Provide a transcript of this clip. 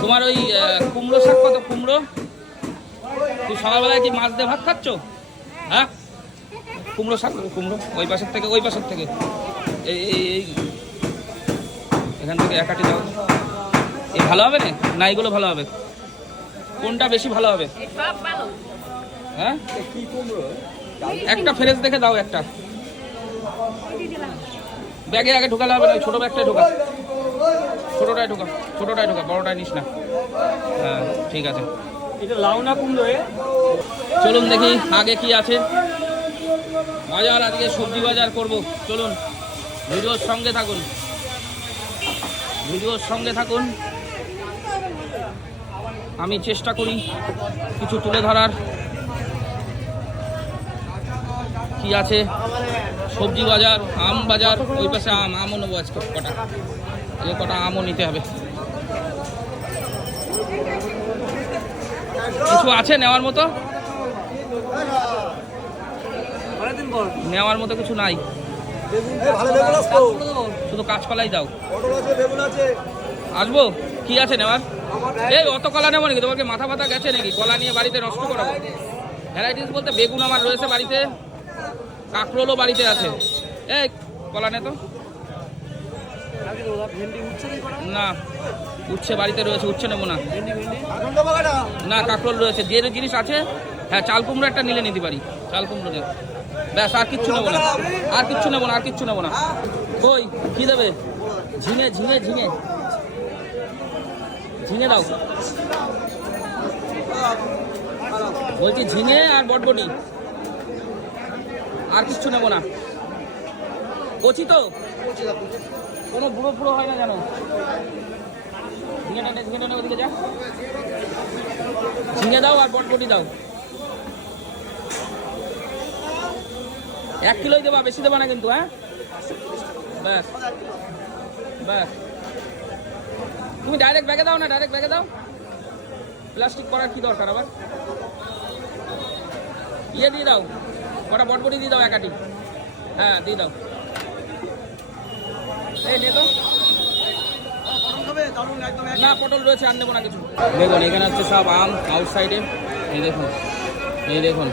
তোমার ওই কুমড়ো শাক কত? কুমড়ো তুই সকালবেলায় কি মাছ দিয়ে ভাত খাচ্ছ? হ্যাঁ, কুমড়ো শাক, কুমড়ো ওই পাশের থেকে, ওই পাশের থেকে, এই এই এখান থেকে একাটি দাও। এই ভালো হবে না এইগুলো ভালো হবে? কোনটা বেশি ভালো হবে? হ্যাঁ, একটা ফ্রেশ দেখে দাও। একটা ব্যাগে আগে ঢোকালে হবে না, ছোটো ব্যাগটাই ঢোকা, ছোটোটাই ঢোকা, ছোটোটাই ঢোকা, বড়োটাই নিস না। হ্যাঁ ঠিক আছে। এটা লাউ না কুমড়ো? চলুন দেখি আগে কি আছে বাজার। আজকে সবজি বাজার করব, চলুন ভিডিওর সঙ্গে থাকুন, ভিডিওর সঙ্গে থাকুন। আমি চেষ্টা করি কিছু তুলে ধরার। কি আছে সবজি বাজার, আম বাজার, ওই পাশে আমও নেবো আজকে কটা, এই কটা আমও নিতে হবে। কিছু আছে নেওয়ার মতো? নেওয়ার মতো কিছু নাই, শুধু কাঁচকলাই দাও। আসবো, কি আছে নেওয়ার? এই অত কলা নেবো নাকি? তোমাকে মাথা ব্যথা গেছে নাকি? কলা নিয়ে বাড়িতে নষ্ট করাবো? ভ্যারাইটিস বলতে বেগুন আমার রয়েছে বাড়িতে, কাঁকরোলও বাড়িতে আছে। এই কলা নে তো। না, উচ্ছে বাড়িতে রয়েছে, উচ্ছে নেবো না। না, কাঁকরোল রয়েছে, যে জিনিস আছে। হ্যাঁ, চাল কুমড়ো একটা নিলে নিতে পারি, চাল কুমড়ো নেব, ব্যাস। আর কিচ্ছু নেবো না, আর কিচ্ছু নেবো না, আর কিচ্ছু নেবো না। কই কি দেবে? ঝিঙে, ঝিঙে, ঝিঙে, ঝিঙে দাও বলছি, ঝিঙে আর বটবটি, আর কিচ্ছু নেবো না। কচি তো, কোনো বুড়ো ফুড়ো হয় না জানো। ঝিঙেটা নে, ঝিঙেটা নে, ওদিকে যা। ঝিঙে দাও আর বটবটি দাও। 1 কিলোই দেবা, বেশি দেবা না কিন্তু। হ্যাঁ ব্যাস ব্যাস। তুমি ডাইরেক্ট ব্যাগে দাও না, ডাইরেক্ট ব্যাগে দাও। প্লাস্টিক করার কি দরকার আবার? ইয়ে দিয়ে দাও, কটা বটবটি দিয়ে দাও, একাটি। হ্যাঁ দিয়ে দাও। এই নে তো। না, পটল রয়েছে, আর নেবো না কিছু। দেখুন এখানে হচ্ছে সব আম আউটসাইডে। এই দেখুন, এই দেখুন